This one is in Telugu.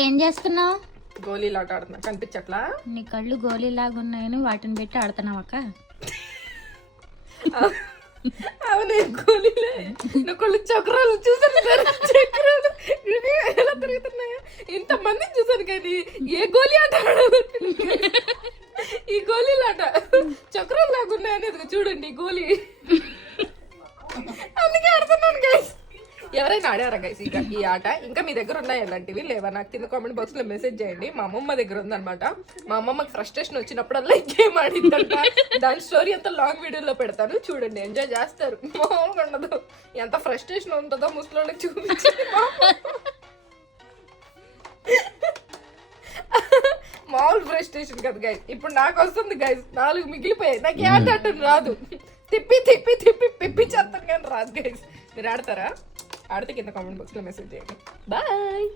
ఏం చేస్తున్నావు? గోళీలు ఆట ఆడుతున్నా, కనిపించట్లా? నీ కళ్ళు గోళీలాగా ఉన్నాయని వాటిని పెట్టి ఆడుతున్నావు అక్క. అవునే గోళీలే. నా కళ్ళు చక్రాలు చూసాను, చక్రాలు ఎలా తిరుగుతున్నాయా? ఇంతమందిని చూసాను కానీ ఏ గోళీ ఆట ఆడాలి? ఈ గోళీలు ఆట చక్రాలు లాగా ఉన్నాయనేది చూడండి గోళీ. అందుకే ఆడుతున్నాను గైస్. ఎవరైనా ఆడారా గైస్ ఈ ఆట? ఇంకా మీ దగ్గర ఉన్నాయి అలాంటివి లేవా? నాకు కింద కామెంట్ బాక్స్ లో మెసేజ్ చేయండి. మా అమ్మమ్మ దగ్గర ఉందన్నమాట. మా అమ్మమ్మకి ఫ్రస్ట్రేషన్ వచ్చినప్పుడల్లా ఈ గేమ్ ఆడిందంట. దాని స్టోరీ అంతా లాంగ్ వీడియోలో పెడతాను, చూడండి, ఎంజాయ్ చేస్తారు. మామూలుగా ఉండదు. ఎంత ఫ్రస్ట్రేషన్ ఉంటుందో ముసలోళ్ళకి చూపించండి. మామూలు ఫ్రస్ట్రేషన్ కదా గైస్. ఇప్పుడు నాకు వస్తుంది గైస్, 4 మిగిలిపోయాయి. నాకు ఏ ఆట ఆడటం రాదు. తిప్పి తిప్పి తిప్పి పిప్పి చేస్తాను కానీ రాదు గైస్. మీరు ఆడతారా? ఆడితే కింద కామెంట్ బాక్స్ లో మెసేజ్ చేయండి. బాయ్.